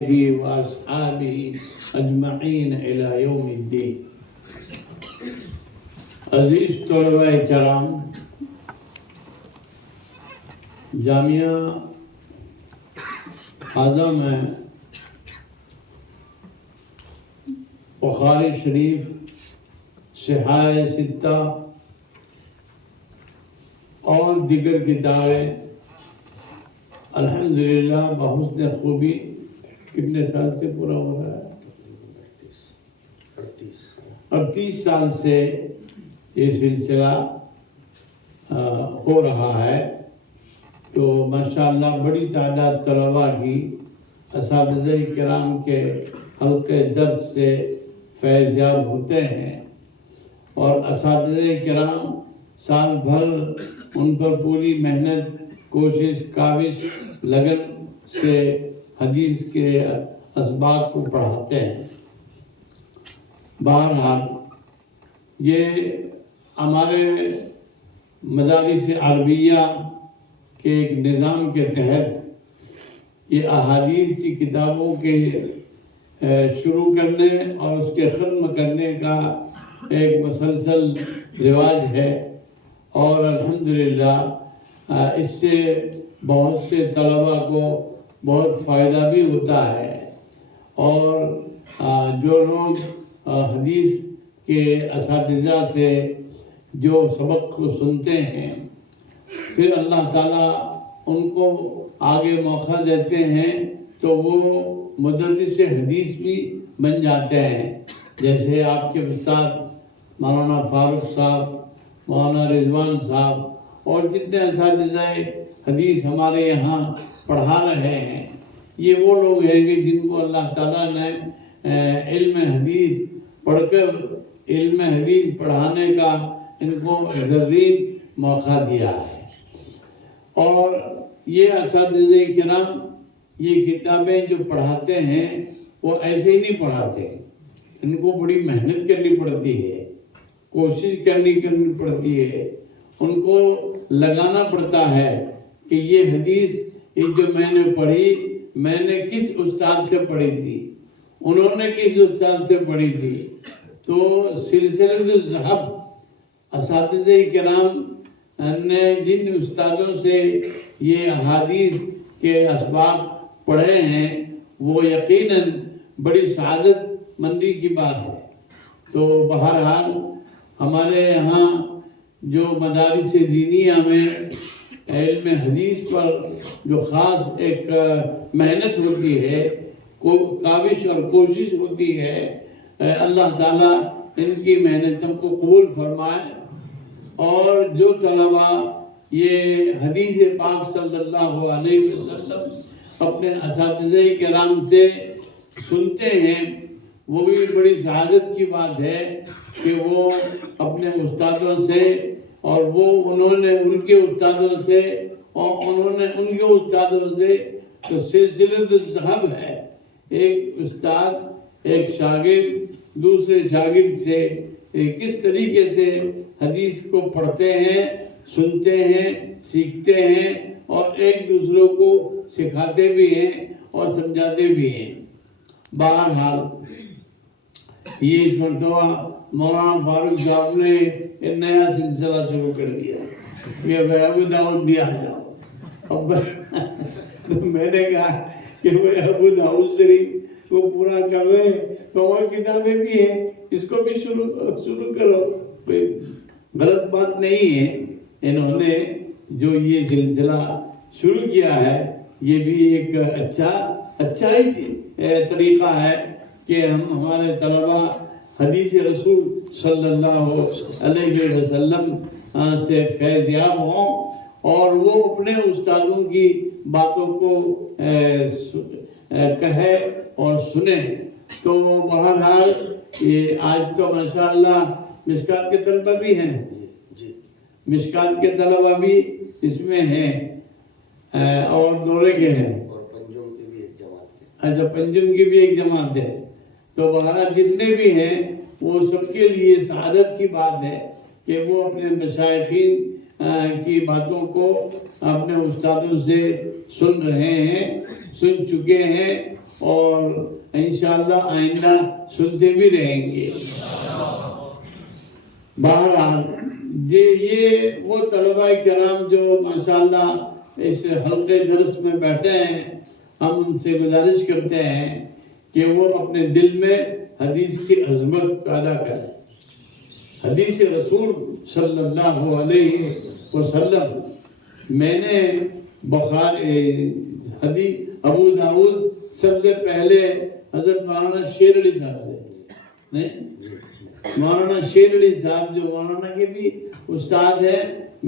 وأصحابه أجمعين إلى يوم الدين. عزیز طلباء کرام، جامعہ اعظم میں بخاری شریف، صحاح ستہ اور دیگر کتابیں الحمدللہ بحسن خوبی کتنے سال سے پورا ہو رہا ہے؟ 38 سال سے یہ سلسلہ ہو رہا ہے. تو ماشاءاللہ بڑی تعداد طلباء کی اساتذہ کرام کے حلقے درس سے فیض یاب ہوتے ہیں، اور اساتذہ کرام سال بھر ان پر پوری محنت، کوشش، کاوش، لگن سے حدیث کے اسباق کو پڑھاتے ہیں. بہرحال یہ ہمارے مدارس عربیہ کے ایک نظام کے تحت یہ احادیث کی کتابوں کے شروع کرنے اور اس کے ختم کرنے کا ایک مسلسل رواج ہے، اور الحمدللہ اس سے بہت سے طلباء کو بہت فائدہ بھی ہوتا ہے. اور جو لوگ حدیث کے اساتذہ سے جو سبق کو سنتے ہیں، پھر اللہ تعالیٰ ان کو آگے موقع دیتے ہیں تو وہ مدرس حدیث بھی بن جاتے ہیں. جیسے آپ کے استاد مولانا فاروق صاحب، مولانا رضوان صاحب اور جتنے اساتذہ حدیث ہمارے یہاں پڑھا رہے ہیں، یہ وہ لوگ ہیں کہ جن کو اللہ تعالیٰ نے علم حدیث پڑھ کر علم حدیث پڑھانے کا ان کو زرین موقع دیا ہے. اور یہ اساتذہ کرام یہ کتابیں جو پڑھاتے ہیں وہ ایسے ہی نہیں پڑھاتے، ان کو بڑی محنت کرنی پڑتی ہے، کوشش کرنی پڑتی ہے، ان کو لگانا پڑتا ہے کہ یہ حدیث یہ جو میں نے پڑھی، میں نے کس استاد سے پڑھی تھی، انہوں نے کس استاد سے پڑھی تھی. تو سلسلہ الذہب اساتذہ کرام نے جن استادوں سے یہ احادیث کے اسباق پڑھے ہیں وہ یقیناً بڑی سعادت مندی کی بات ہے. تو بہرحال ہمارے یہاں جو مدارس دینیہ میں علم حدیث پر جو خاص ایک محنت ہوتی ہے، کاوش اور کوشش ہوتی ہے، اللہ تعالیٰ ان کی محنتوں کو قبول فرمائے. اور جو طلباء یہ حدیث پاک صلی اللہ علیہ وسلم اپنے اساتذہ کرام سے سنتے ہیں، وہ بھی بڑی سعادت کی بات ہے کہ وہ اپنے استادوں سے اور وہ انہوں نے ان کے استادوں سے اور انہوں نے ان کے استادوں سے. تو سلسلہ الذہب ہے، ایک استاد ایک شاگرد دوسرے شاگرد سے کس طریقے سے حدیث کو پڑھتے ہیں، سنتے ہیں، سیکھتے ہیں اور ایک دوسروں کو سکھاتے بھی ہیں اور سمجھاتے بھی ہیں. بہرحال یہ اس مرتبہ مولانا فاروق صاحب نے ایک نیا سلسلہ شروع کر دیا کہ ابو داؤد بھی آ جاؤ. تو میں نے کہا کہ ابو داؤد شریف کو پورا کر رہے ہیں تو اور کتابیں بھی ہیں، اس کو بھی شروع کرو. کوئی غلط بات نہیں ہے. انہوں نے جو یہ سلسلہ شروع کیا ہے یہ بھی ایک اچھا ہی طریقہ ہے کہ ہم ہمارے طلباء حدیث رسول صلی اللہ علیہ وسلم سے فیض یاب ہوں اور وہ اپنے استادوں کی باتوں کو کہے اور سنیں. تو بہرحال یہ آج تو ماشاءاللہ مشکات کے طلبہ بھی ہیں، مشکات کے طلبہ بھی اس میں ہیں اور دورے کے ہیں، اور پنجم کی بھی ایک جماعت ہے. اچھا، پنجم کی بھی ایک جماعت ہے. تو بہرحال جتنے بھی ہیں وہ سب کے لیے سعادت کی بات ہے کہ وہ اپنے مشائخین کی باتوں کو اپنے استادوں سے سن رہے ہیں، سن چکے ہیں اور انشاءاللہ آئندہ سنتے بھی رہیں گے۔ بہرحال یہ وہ طلباء کرام جو ماشاءاللہ اس حلقے درس میں بیٹھے ہیں، ہم ان سے گزارش کرتے ہیں کہ وہ اپنے دل میں حدیث کی عظمت پیدا کریں۔ حدیث رسول صلی اللہ علیہ وسلم، میں نے حدیث ابو داؤد سب سے پہلے حضرت مولانا شیر علی صاحب سے، نہیں مولانا شیر علی صاحب جو مولانا کے بھی استاد ہیں،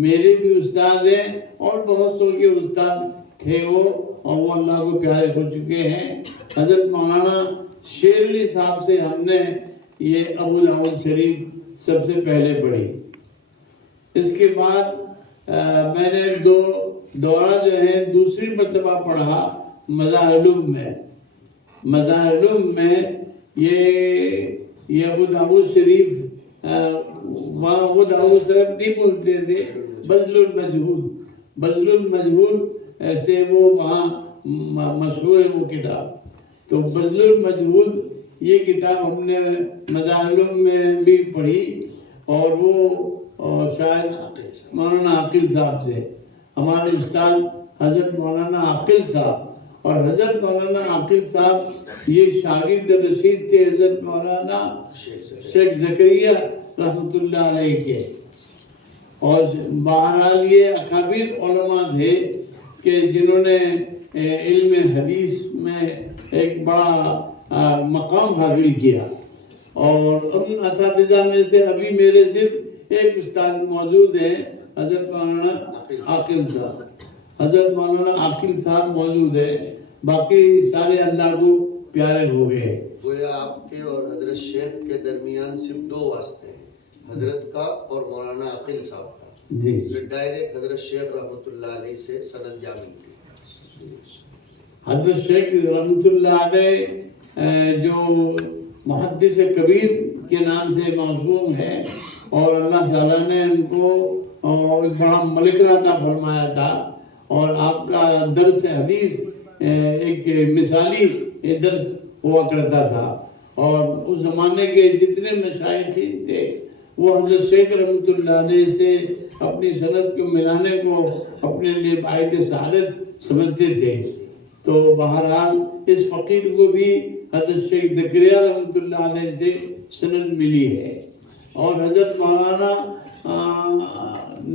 میرے بھی استاد ہیں، اور بہت سو کے استاد تھے وہ، اور وہ اللہ کو پیارے ہو چکے ہیں۔ حضرت مولانا شیر علی صاحب سے ہم نے یہ ابو داؤد شریف سب سے پہلے پڑھی۔ اس کے بعد میں نے دو دورہ جو ہے دوسری مرتبہ پڑھا مظاہر العلوم میں۔ مظاہر العلوم میں یہ ابو داؤد شریف، وہاں ابو داؤد شریف نہیں بولتے تھے، بذل المجہود، بذل المجہود ایسے وہ وہاں مشہور ہے وہ کتاب۔ تو بذل المجہود یہ کتاب ہم نے مظاہر العلوم میں بھی پڑھی، اور وہ شاید مولانا عاقل صاحب سے، ہمارے استاد حضرت مولانا عاقل صاحب، اور حضرت مولانا عاقل صاحب یہ شاگرد رشید تھے حضرت مولانا شیخ زکریا رحمۃ اللہ علیہ کے۔ اور بہرحال یہ اکابر علماء تھے کہ جنہوں نے علم حدیث میں ایک بڑا مقام حاصل کیا، اور ان اساتذہ میں سے ابھی میرے صرف ایک استاد موجود ہیں، حضرت مولانا عاقل صاحب، حضرت مولانا عاقل صاحب موجود ہے، باقی سارے اللہ کو پیارے ہو گئے۔ گویا آپ کے اور حضرت شیخ کے درمیان صرف دو واسطے ہیں، حضرت کا اور مولانا عاقل صاحب کا، جی پھر ڈائریکٹ حضرت شیخ رحمۃ اللہ علیہ سے سند جا ملتی۔ حضرت شیخ رحمۃ اللہ علیہ جو محدث کبیر کے نام سے معصوم ہے، اور اللہ تعالیٰ نے ان کو ایک بڑا ملکہ عطا فرمایا تھا، اور آپ کا درس حدیث ایک مثالی درس ہوا کرتا تھا، اور اس زمانے کے جتنے مشائخین تھے وہ حضرت شیخ رحمۃ اللہ علیہ سے اپنی سند کو ملانے کو اپنے لیے باعث سعادت سمجھتے تھے۔ تو بہرحال اس فقیر کو بھی حضرت شیخ زکریا رحمۃ اللہ علیہ سے سند ملی ہے، اور حضرت مولانا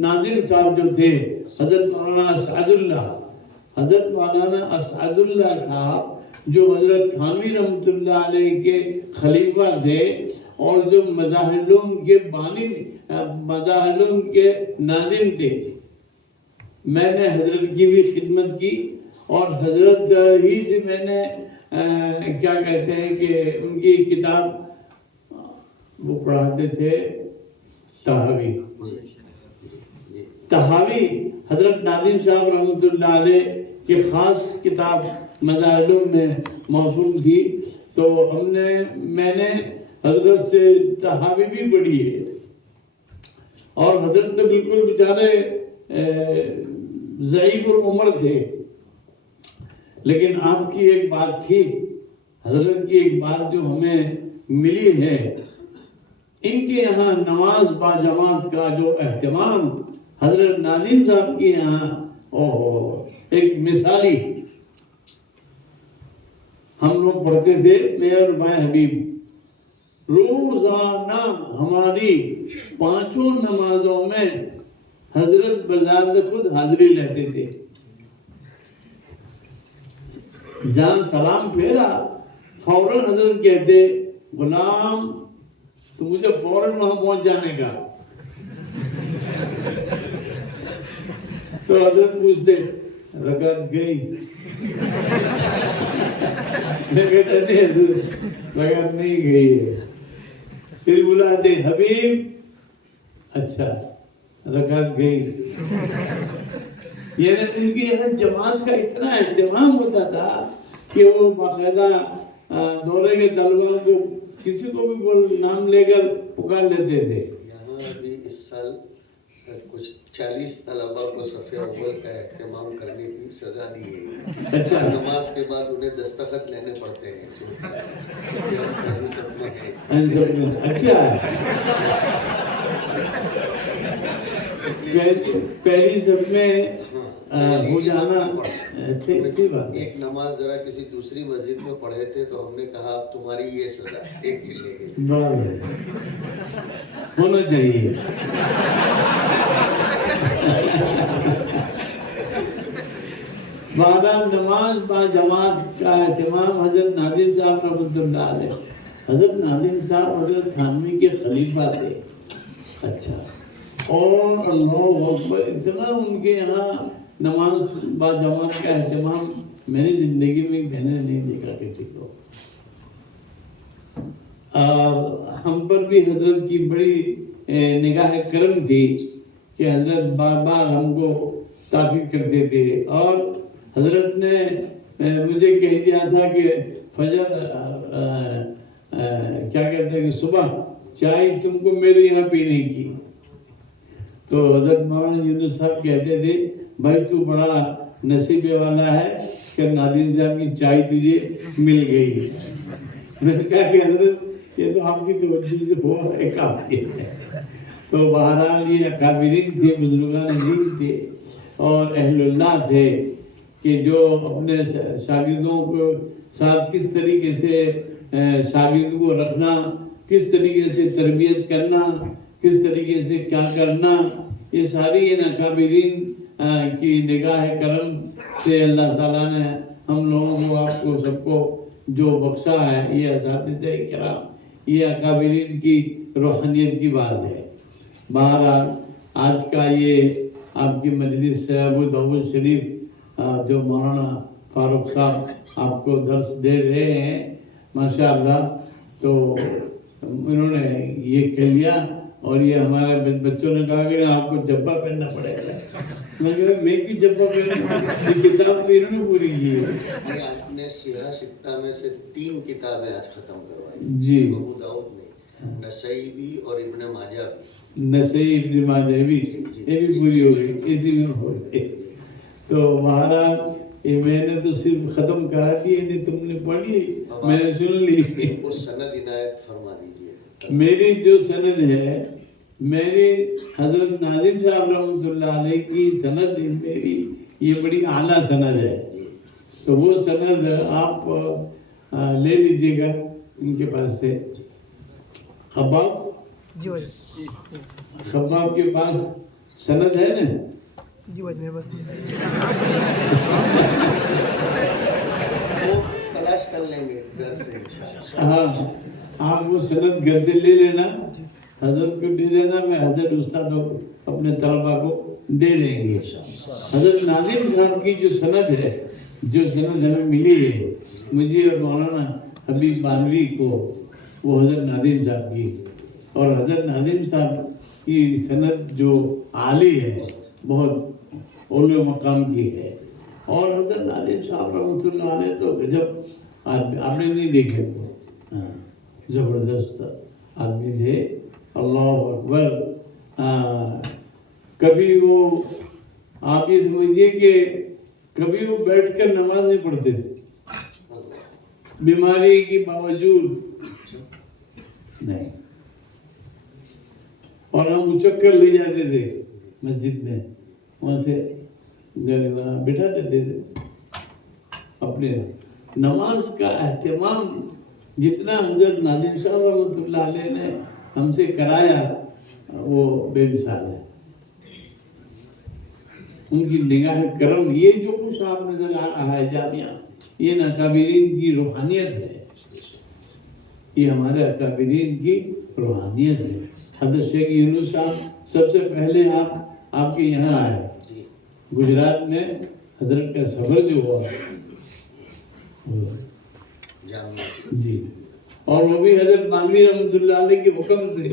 ناظم صاحب جو تھے، حضرت مولانا حضرت مولانا اسعد اللہ صاحب جو حضرت تھانوی رحمۃ اللہ علیہ کے خلیفہ تھے، اور جو مظاہر العلوم کے بانی، مظاہر العلوم کے ناظم تھے۔ میں نے حضرت کی بھی خدمت کی، اور حضرت ہی سے میں نے کیا کہتے ہیں کہ ان کی کتاب وہ پڑھاتے تھے تحاوی، حضرت ناظم صاحب رحمۃ اللہ علیہ کی خاص کتاب مظاہر العلوم میں موصول تھی، تو میں نے حضرت سے تحاوی بھی پڑھی ہے، اور حضرت تو بالکل بیچارے ضعیف العمر تھے، لیکن آپ کی ایک بات تھی، حضرت کی ایک بات جو ہمیں ملی ہے، ان کے یہاں نماز با جماعت کا جو اہتمام حضرت ناظم صاحب کے یہاں ایک مثالی، ہم لوگ پڑھتے تھے، میں اور بھائی حبیب روزانہ ہماری 5 نمازوں میں حضرت بذات خود حاضری لیتے تھے۔ جہاں سلام پھیرا فوراً حضرت کہتے غلام تو مجھے فوراً وہاں پہنچ جانے کا۔ تو حضرت پوچھتے رکعت گئی؟ میں کہتا نہیں حضرت رکعت نہیں گئی ہے۔ پھر بلاتے حبیب، اچھا رکعت گئی۔ یعنی ان کے یہاں جماعت کا اتنا اہتمام ہوتا تھا کہ وہ باقاعدہ دورے کے طلبہ کو کسی کو بھی نام لے کر پکار لیتے تھے۔ یہاں ابھی اس سال کچھ 40 طلبا کو صف اول کا اہتمام کرنے کی سزا دی ہے. اچھا نماز کے بعد انہیں دستخط لینے پڑتے ہیں کہ ہم پہلی صف میں ہیں. اچھا پہلی صف میں ہو جانا اچھی بات ہے. ایک نماز ذرا کسی دوسری مسجد میں پڑھے تھے تو ہم نے کہا اب تمہاری یہ سزا ایک چلے گی. بڑا ہونا چاہیے. بہرحال نماز با جماعت کا اہتمام حضرت ناظم صاحب رحمۃ اللہ علیہ. حضرت ناظم صاحب حضرت تھانوی کے خلیفہ تھے. اچھا اور اللہ اکبر اتنا ان کے یہاں نماز با جماعت کا اہتمام میں نے زندگی میں میں نے نہیں دیکھا کسی کو. اور ہم پر بھی حضرت کی بڑی نگاہ کرم تھی کہ حضرت بار بار ہم کو تاکید کرتے تھے. اور حضرت نے مجھے کہہ دیا تھا کہ فجر کیا کہتے ہیں کہ صبح چائے تم کو میرے یہاں پینے کی. تو حضرت مولانا یونس صاحب کہتے تھے بھائی تو بڑا نصیبے والا ہے کہ ناظم صاحب کی چائے تجھے مل گئی. میں نے کہا کہ حضرت یہ تو آپ کی توجہ سے ہوا ہے کافی ہے. تو بہرحال یہ اکابرین تھے, بزرگان دین تھے اور اہل اللہ تھے کہ جو اپنے شاگردوں کو ساتھ کس طریقے سے شاگرد کو رکھنا, کس طریقے سے تربیت کرنا, کس طریقے سے کیا کرنا, یہ ساری ان اکابرین کی نگاہ کرم سے اللہ تعالیٰ نے ہم لوگوں کو, آپ کو, سب کو جو بخشا ہے. یہ اساتذہ کرام, یہ اکابرین کی روحانیت کی بات ہے. بہرحال آج کا یہ آپ کی مجلس سے ابو داؤد شریف جو مولانا فاروق صاحب آپ کو درس دے رہے ہیں ماشاءاللہ, تو انہوں نے یہ کہہ لیا اور یہ ہمارے بچوں نے کہا کہ آپ کو جبہ پہننا پڑے گا. میں کہا میں کیوں جبہ پہننا, یہ کتاب تو انہوں نے پوری کی ہے. آپ نے سیاہ سکتہ میں سے 3 کتابیں آج ختم کروائی جی, ابو داؤد نے, نسائی بھی اور ابن ماجہ بھی. نسائی ابن ماجہ بھی یہ بھی پوری ہو گئی, اسی میں ہو گئی. تو بہرحال یہ میں نے تو صرف ختم کرا دی, نہیں تم نے پڑھ لی, میں نے سن لی. وہ سند عنایت فرما دیجیے. میری جو سند ہے, میری حضرت ناظم صاحب رحمۃ اللہ علیہ کی سند میری یہ بڑی اعلیٰ سند ہے. تو وہ سند آپ لے لیجیے گا ان کے پاس سے. خباب کے پاس سند ہے نا؟ وہ تلاش کر لیں گے گھر سے. ہاں, آپ وہ سند گھر سے لے لینا, حضرت کو دے دینا, میں حضرت استاد اپنے طلباء کو دے دیں گے. حضرت ناظم صاحب کی جو سند ہے, جو سند ہمیں ملی ہے مجھے اور مولانا حبیب بانوی کو, وہ حضرت ناظم صاحب کی, اور حضرت ناظم صاحب کی سند جو عالی ہے, بہت اعلی مقام کی ہے. اور حضرت ناظم صاحب رحمۃ اللہ علیہ تو گجب آدمی, آپ نے نہیں دیکھے تو زبردست آدمی تھے. اللہ اکبر. کبھی وہ آپ یہ سمجھیے کہ کبھی وہ بیٹھ کر نماز نہیں پڑھتے تھے, بیماری کے باوجود نہیں. اور ہم اچک کر لے جاتے تھے مسجد میں, وہاں سے بٹھا دیتے تھے. اپنے نماز کا اہتمام جتنا حضرت ناظم صاحب رحمۃ اللہ علیہ نے ہم سے کرایا وہ بے مثال ہے. ان کی نگاہ کرم, یہ جو کچھ آپ نظر آ رہا ہے جامعہ, یہ اکابرین کی روحانیت ہے. یہ ہمارے اکابرین کی روحانیت ہے. حضرت شیخ یونس صاحب سب سے پہلے آپ کے یہاں آئے گجرات میں. حضرت کا سفر جو ہوا جی, اور وہ بھی حضرت بانوی رحمۃ اللہ علیہ کے حکم سے.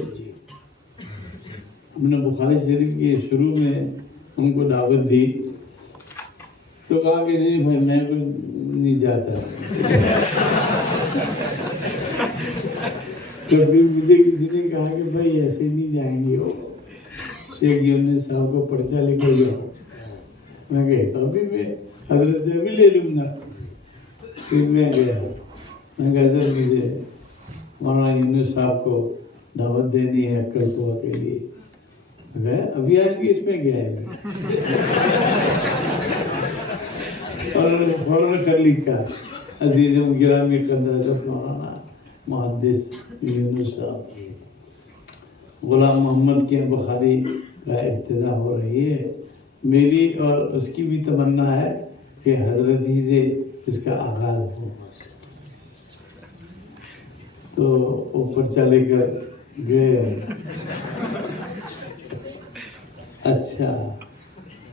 ہم نے بخاری شریف کے شروع میں ان کو دعوت دی تو کہا کہ نہیں بھائی میں کوئی نہیں جاتا. تو پھر مجھے کسی نے کہا کہ بھائی ایسے نہیں جائیں گے, ہو شیخ یونس صاحب کو پرچہ لے کے جاؤ. میں گیا تو ابھی میں حضرت سے بھی لے لوں گا. پھر میں گیا, میں کہا حضرت مجھے مولانا یونس صاحب کو دعوت دینی ہے کلکوا کے لیے. گیا ابھی آج بھی اس میں گیا ہے اور فوراً کر لکھا عزیزم گرامی قدر حضرت مولانا محدث یونس صاحب غلام محمد کے بخاری کا ابتدا ہو رہی ہے. میری اور اس کی بھی تمنا ہے کہ حضرت ہی سے اس کا آغاز ہو. تو اوپر چلے کر گئے. اچھا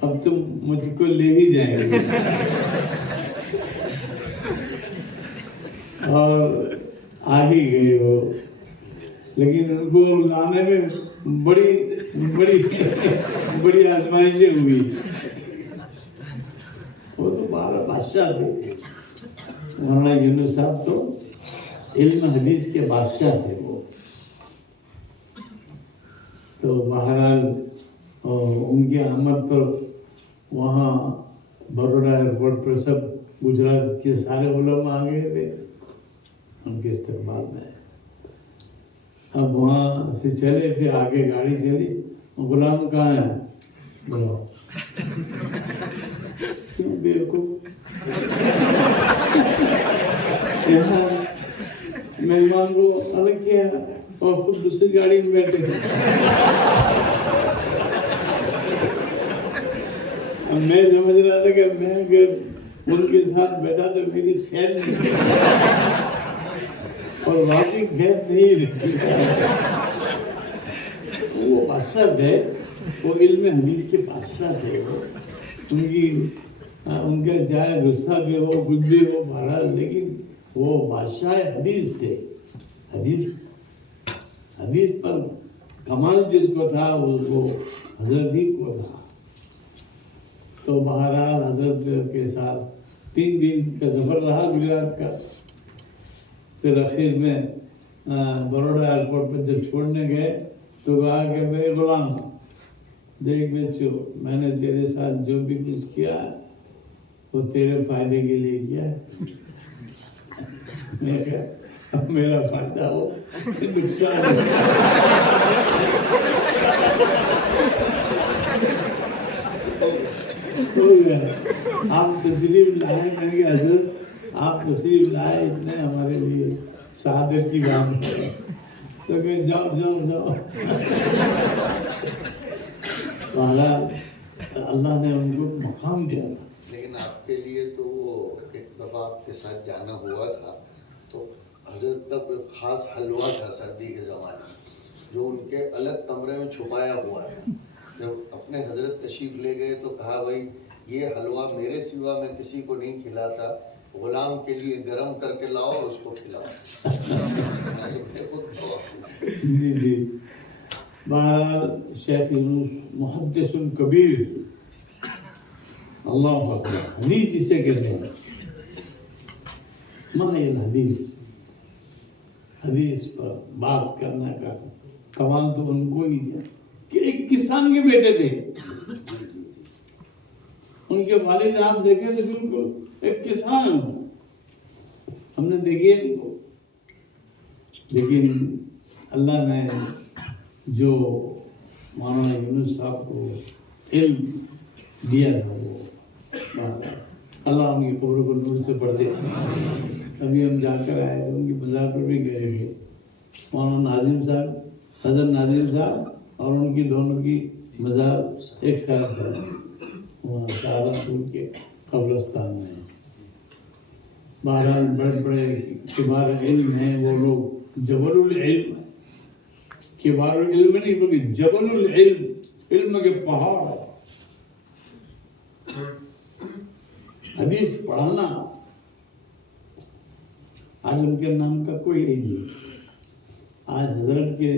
اب تم مجھ کو لے ہی جائیں گے. اور آ ہی گئے وہ, لیکن ان کو لانے میں بڑی آزمائشیں ہوئی. وہ تو 12 بادشاہ تھے. مولانا یونس صاحب تو علم حدیث کے بادشاہ تھے وہ. تو بہرحال ان کے آمد پر وہاں بروڈا ایئرپورٹ پر سب گجرات کے سارے علماء آ گئے تھے ان کے استقبال میں. اب وہاں سے چلے, پھر آگے گاڑی چلی. غلام کہاں ہے؟ بلاؤ. کیوں بیوقوف, یہاں مہمان کو الگ کیا اور خود دوسری گاڑی میں بیٹھے. اب میں سمجھ رہا تھا کہ میں اگر ان کے ساتھ بیٹھا تو میری خیر نہیں, اور واقعی خیر نہیں رہتی. وہ بادشاہ تھے, وہ علم حدیث کے بادشاہ تھے. ان کا چاہے غصہ بھی ہو کچھ بھی ہو بہرحال, لیکن وہ بادشاہ حدیث تھے. حدیث پر کمال جس کو تھا وہ حضرت ہی کو تھا. تو بہرحال حضرت کے ساتھ 3 دن کا سفر رہا گجرات کا. پھر آخر میں بروڈا ایئرپورٹ پر جب چھوڑنے گئے تو کہا کہ میرے غلام دیکھ بچو, میں نے تیرے ساتھ جو بھی کچھ کیا ہے وہ تیرے فائدے کے لیے کیا ہے. میں کہا اب میرا فائدہ ہو نقصان ہو گیا. آپ تشریف لائے, میں نے کہا حضرت آپ تشریف لائے اتنے ہمارے لیے سعادت کی بات ہے. تو کہ جاؤ. اللہ نے ان کو مقام دیا. لیکن آپ کے لیے تو وہ ایک دفعہ آپ کے ساتھ جانا ہوا تھا, تو حضرت کا کوئی خاص حلوہ تھا سردی کے زمانے میں جو ان کے الگ کمرے میں چھپایا ہوا تھا. جب اپنے حضرت تشریف لے گئے تو کہا بھائی یہ حلوہ میرے سوا میں کسی کو نہیں کھلاتا, غلام کے لیے گرم کر کے لاؤ اور اس کو کھلاؤ. جی بہرحال شیخ یونس محدث کبیر, اللہ اکبر, حدیث جسے کہتے ہیں. ماہر حدیث پر بات کرنے کا کمال تو ان کو ہی ہے کہ ایک کسان کے بیٹے تھے. ان کے والد آپ دیکھیں تو بالکل ایک کسان, ہم نے دیکھے ان کو. لیکن اللہ نے جو مولانا یونس صاحب کو علم دیا تھا وہ اللہ ان کی قبر کو نور سے بڑھ دے. ابھی ہم جا کر آئے تھے, ان کی مزار پر بھی گئے تھے. مولانا ناظم صاحب, حضرت ناظم صاحب اور ان کی دونوں کی مزار ایک ساتھ ہے وہاں سہارنپور کے قبرستان میں. بہرحال بڑے کبار علم ہیں وہ لوگ, جبل العلم, کبار العلم نہیں بلکہ جبل العلم, علم کے پہاڑ. حدیث پڑھانا آج ان کے نام کا کوئی نہیں. آج حضرت کے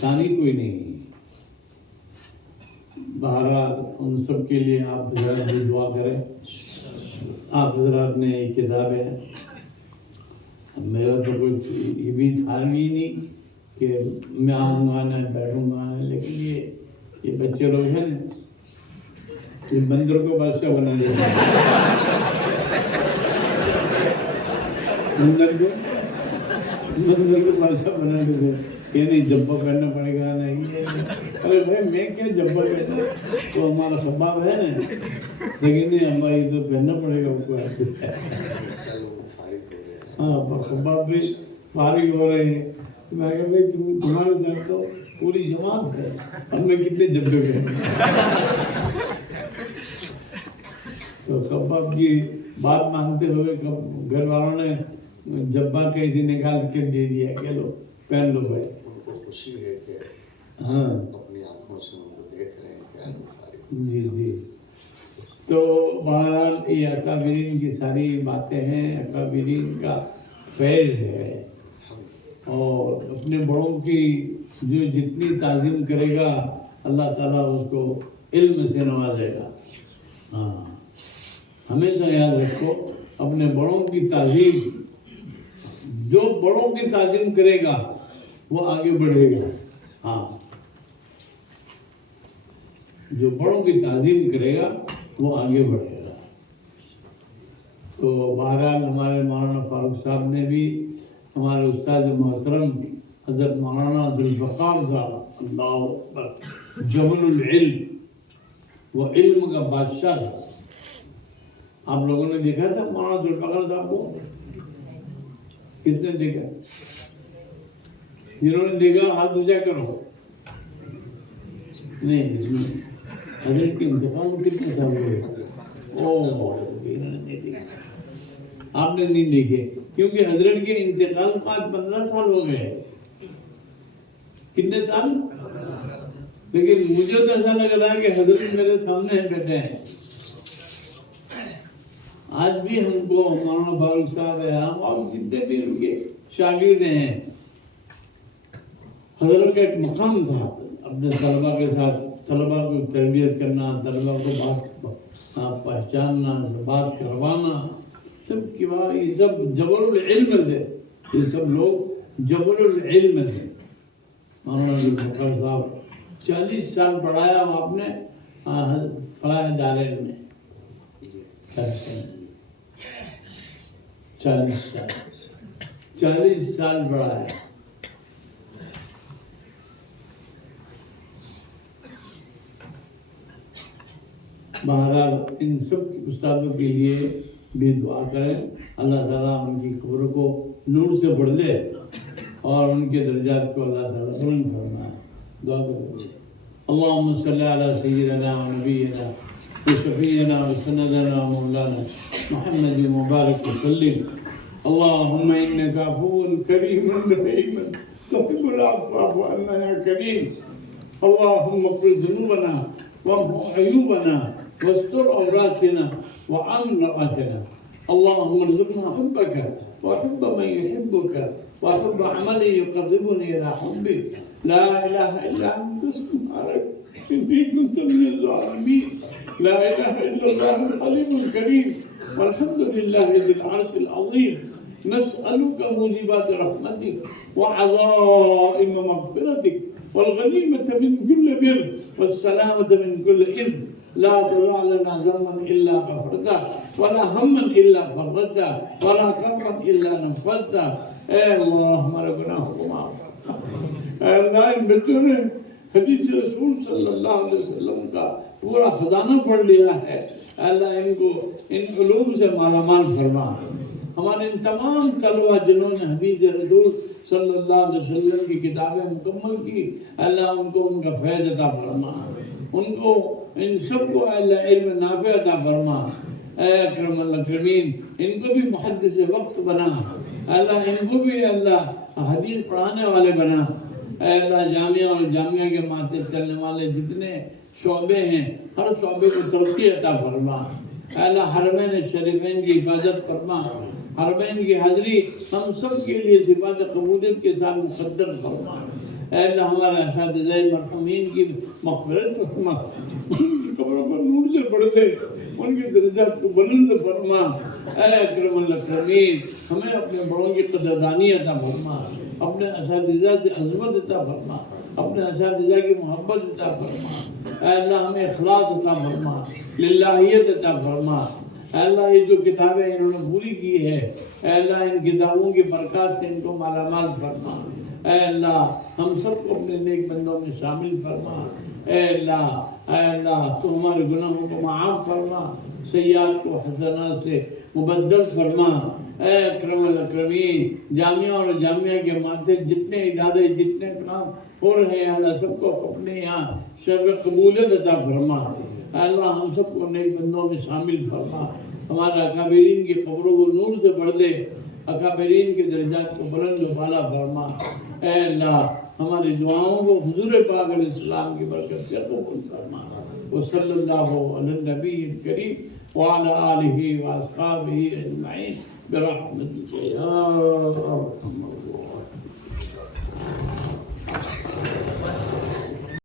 ثانی کوئی نہیں. بہرحال ان سب کے لیے آپ حضرات بھی دعا کریں. آپ حضرات نے یہ کتابیں, میرا تو کچھ یہ بھی تھا ہی نہیں کہ میں آؤں گا نہ بیٹھوں گا, لیکن یہ یہ بچے لوگ ہیں یہ بندر کو بادشاہ بنا دیتے ہیں، بندر کو بادشاہ بنا دیتے ہیں کہ نہیں جبہ پہننا پڑے گا نہیں ارے بھائی میں کیا جبہ پہننا تو ہمارا خباب ہے نا لیکن نہیں ہمارا یہ تو پہننا پڑے گا ان کو ہاں خباب بھی فارغ ہو رہے ہیں میں کہا بھائی تمہارے جانتا ہو پوری جماعت ہے ہم نے کتنے جبے پہنے تو خباب کی بات مانتے ہوئے گھر والوں نے جبہ کیسے نکال کے دے دیا کہ لو پہن لو بھائی ان کو خوشی ہے کہ ہاں اپنی آنکھوں سے ان کو دیکھ رہے ہیں کہ آلو جی جی تو بہرحال یہ اکابرین کی ساری باتیں ہیں اکابرین کا فیض ہے اور اپنے بڑوں کی جو جتنی تعظیم کرے گا اللہ تعالیٰ اس کو علم سے نوازے گا ہاں ہمیشہ یاد رکھو اپنے بڑوں کی تعظیم جو بڑوں کی تعظیم کرے گا وہ آگے بڑھے گا ہاں جو بڑوں کی تعظیم کرے گا وہ آگے بڑھے گا تو بہرحال ہمارے مولانا فاروق صاحب نے بھی ہمارے استاد محترم حضرت مولانا ذوالفقار صاحب اللہ اکبر جبل العلم وہ علم کا بادشاہ تھا آپ لوگوں نے دیکھا تھا مولانا ذوالفقار صاحب کو کس نے دیکھا جنہوں نے دیکھا ہاتھ اونچا کرو نہیں اس میں حضرت کے انتقال کو کتنے سال ہوئے آپ نے نہیں دیکھے کیونکہ حضرت کے انتقال کو آج 15 سال ہو گئے کتنے سال لیکن مجھے تو ایسا لگ رہا ہے کہ حضرت میرے سامنے بیٹھے ہیں آج بھی ہم کو مولانا فاروق صاحب ہے ہم اور جتنے بھی ان کے شاگرد ہیں حضرت کا ایک مقام تھا اپنے طلبہ کے ساتھ طلبہ کو تربیت کرنا طلبہ کو بات پہچاننا بات کروانا سب کی بات یہ سب جبل العلم تھے یہ سب لوگ جبل العلم تھے مولانا ذوالفقار صاحب 40 سال پڑھایا آپ نے فلاح دارین میں 40 سال پڑھایا بہرحال ان سب استادوں کے لیے بھی دعا کریں اللہ تعالیٰ ان کی قبر کو نور سے بھر دے اور ان کے درجات کو اللہ تعالیٰ بلند فرمائے دعا کریں اللہم صلی علی سیدنا و نبینا و شفیعنا و سندنا و مولانا محمد مبارک وسلم اللہم انکا عفو کریم رحیم تحب العفو فاعف عنا یا کریم اللہم اغفر ذنوبنا وامحو عیوبنا واستر عوراتنا وامن رواتنا اللهم ارزقنا حبك وحب من يحبك وحب عمل يقربني الى حبك لا اله الا انت سبحانك اني كنت من الظالمين لا اله الا الله الحليم الكريم والحمد لله ذي العرش العظيم نسألك موجبات رحمتك وعظائم مغفرتك والغنيمة من كل بر والسلامة من كل إثم لا تدع لنا ذنبا إلا غفرته ولا هما إلا فرجته ولا كربا إلا نفذته اے اللہ ہمارے گناہوں کو معاف اے اللہ ان بچوں نے حدیث رسول صلی اللہ علیہ وسلم کا پورا خزانہ پڑھ لیا ہے اے اللہ ان کو ان علوم سے مالا مال فرما ہمارے ان تمام طلبہ جنہوں نے حدیث رسول صلی اللہ علیہ وسلم کی کتابیں مکمل کی اللہ ان کو ان کا فیض عطا فرما ان کو ان سب کو اللہ علم نافع عطا فرما اے اکرم الاکرمین ان کو بھی محدث وقت بنا اللہ ان کو بھی اللہ حدیث پڑھانے والے بنا اے اللہ جامعہ اور جامعہ کے ماتحت چلنے والے جتنے شعبے ہیں ہر شعبے کو ترقی عطا فرما اے اللہ حرمین شریفین کی حفاظت فرما حرمین کی حاضری ہم سب کے لیے صفات قبولیت کے ساتھ مقدر فرما اے اللہ ہمارے اساتذہ مرحومین کی مغفرت فرما قبروں پر نور سے بڑھ دے ان کے درجات کو بلند فرما اے اکرم الاکرمین ہمیں اپنے بڑوں کی قدردانی عطا فرما اپنے اساتذہ سے عظمت عطا فرما اپنے اساتذہ کی محبت عطا فرما اے اللہ ہمیں اخلاص عطا فرما، للہیت عطا فرما۔ اے اللہ یہ جو کتابیں انہوں نے پوری کی ہے، اے اللہ ان کتابوں کی برکات سے ان کو مالا مال فرما۔ اے اللہ ہم سب کو اپنے نیک بندوں میں شامل فرما۔ اے اللہ تو ہمارے گناہوں کو معاف فرما، سیئات کو حسنات سے مبدل فرما۔ اے اکرم الاکرمین، جامعہ اور جامعہ کے ماتحت جتنے ادارے جتنے کام ہو رہے ہیں اللہ سب کو اپنے یہاں شر قبولیت عطا فرما۔ اے اللہ ہم سب کو نیک بندوں میں شامل فرما، ہمارا اکابرین کی قبروں کو نور سے بھر دے، اکابرین کے درجات کو بلند و بالا فرما۔ اے اللہ ہماری دعاؤں کو حضور پاک علیہ السلام کی برکت سے قبول فرما۔ وصلی اللہ علی النبی الکریم وعلی آلہ واصحابہ اجمعین برحمتک یا ارحم